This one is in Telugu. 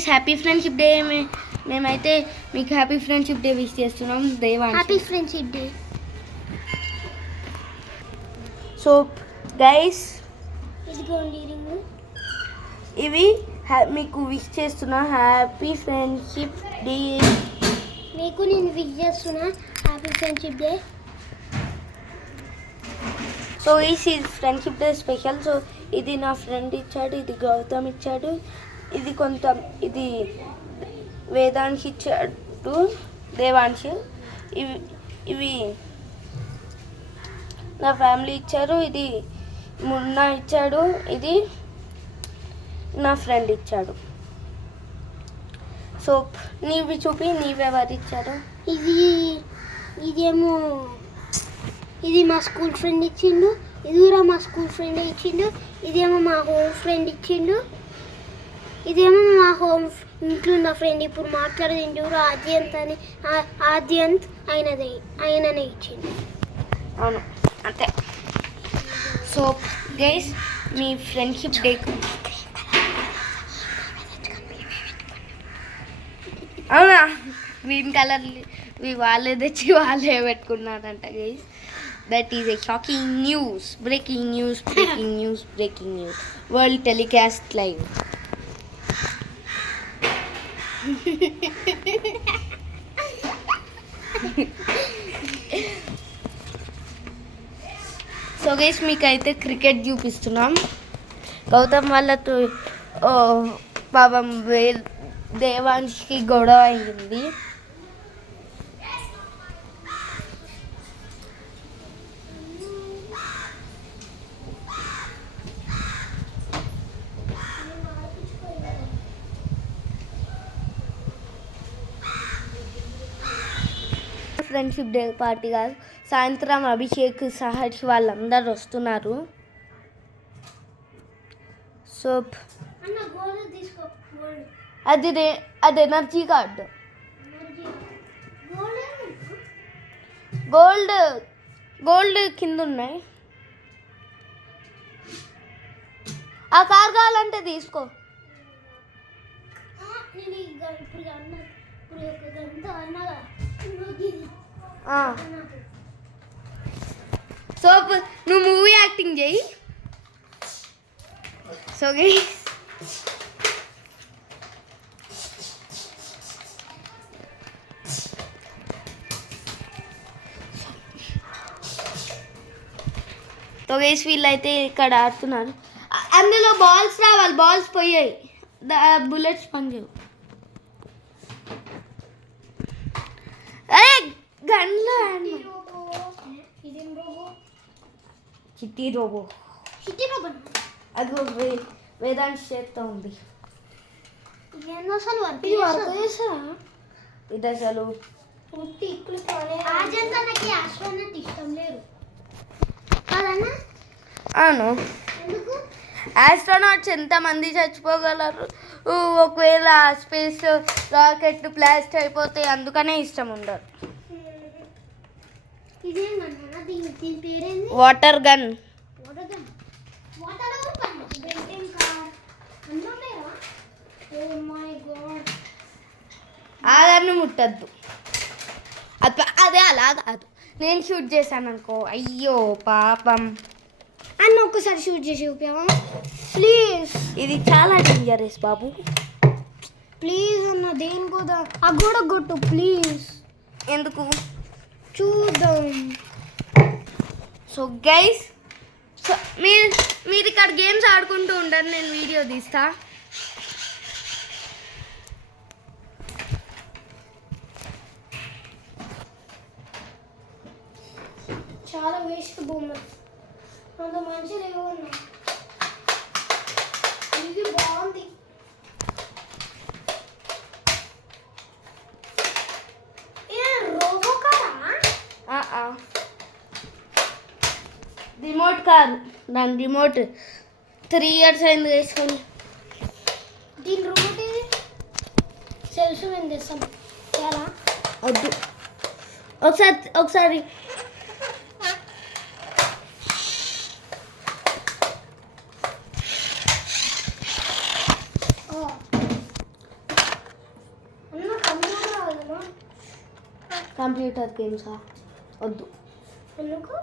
Guys happy friendship day. మేమైతే మీకు హ్యాపీ ఫ్రెండ్షిప్ డే విష్ చేస్తున్నాం. Happy friendship day. So guys ఇదిగోండి రింగ్. ఇవి మీకు విష్ చేస్తున్నా హ్యాపీ ఫ్రెండ్షిప్ డే. మీకు నేను విష్ చేస్తున్నా హ్యాపీ ఫ్రెండ్షిప్ డే. సో ఈ ఫ్రెండ్షిప్ డే స్పెషల్. సో ఇది నా ఫ్రెండ్ ఇచ్చాడు, ఇది గౌతమ్ ఇచ్చాడు, ఇది వేదాంశ్ ఇచ్చాడు, దేవాంశ్. ఇవి నా ఫ్యామిలీ ఇచ్చారు, ఇది మున్నా ఇచ్చాడు, ఇది నా ఫ్రెండ్ ఇచ్చాడు. సో నీవి చూపి, నీవెవరు ఇచ్చారు? ఇదేమో ఇది మా స్కూల్ ఫ్రెండ్ ఇచ్చిండు, ఇది కూడా మా స్కూల్ ఫ్రెండ్ ఇచ్చిండు, ఇదేమో మా హోమ్ ఫ్రెండ్ ఇచ్చిండు, ఇదేమో మా హోమ్ ఇంట్లో ఉన్న ఫ్రెండ్ ఇప్పుడు మాట్లాడేది ఆద్యంత్ ఆయననే ఇచ్చిండు. అవును అంతే. సో గైస్ మీ ఫ్రెండ్షిప్ డే అవునా గ్రీన్ కలర్ వాళ్ళే తెచ్చి వాళ్ళే పెట్టుకున్నారంట guys. That is a shocking news, breaking news. World telecast live. So guys మీకైతే క్రికెట్ చూపిస్తున్నాం. గౌతమ్ వాళ్ళతో పాపం దేవాంశ్కి గొడవ అయింది. ఫ్రెండ్షిప్ డే పార్టీ కాదు, సాయంత్రం అభిషేక్ సహర్ష్ వాళ్ళందరూ వస్తున్నారు. సో అది ఎనర్జీ కార్డు. గోల్డ్ కింద ఉన్నాయి. ఆ కార్ కావాలంటే తీసుకో. సో నువ్వు మూవీ యాక్టింగ్ చేయి. సో గైస్ వీళ్ళైతే ఇక్కడ ఆడుతున్నారు. అందులో బాల్స్ రావాలి, బాల్స్ పోయాయి, బుల్లెట్స్ పనిచేయవు. అరే గన్లో చిట్టి రోబో అది వేదాంశ్ చేస్తూ ఉంది. ఇది అసలు అవును. ఆస్ట్రోనాట్స్ ఎంతమంది చచ్చిపోగలరు ఒకవేళ స్పేస్ రాకెట్ బ్లాస్ట్ అయిపోతే, అందుకనే ఇష్టం ఉండదు. Water gun. ఆ గన్ను ముట్టద్దు, అదే అలా కాదు. నేను షూట్ చేశాను అనుకో, అయ్యో పాపం. అన్న ఒక్కసారి షూట్ చేసి చూపావా ప్లీజ్? ఇది చాలా డేంజరస్ బాబు. ప్లీజ్ అన్న దేని కూడా ఆ గోడ కొట్టు ప్లీజ్. ఎందుకు చూద్దాం. సో గైస్ మీరు ఇక్కడ గేమ్స్ ఆడుకుంటూ ఉంటారు, నేను వీడియో తీస్తా. చాలా వేస్ట్ బొమ్మ, అంత మంచిగా లేవన్నా. ఇది బాగుంది. రోబో కారా? రిమోట్ కారు, దాని రిమోట్ 3 years అయింది వేసుకొని. దీని రిమోట్ ఇది సెల్ఫ్ ఏం చేస్తాం చాలా వద్దు. ఒకసారి కంప్యూటర్ గేమ్సా వద్దు. ఎందుకు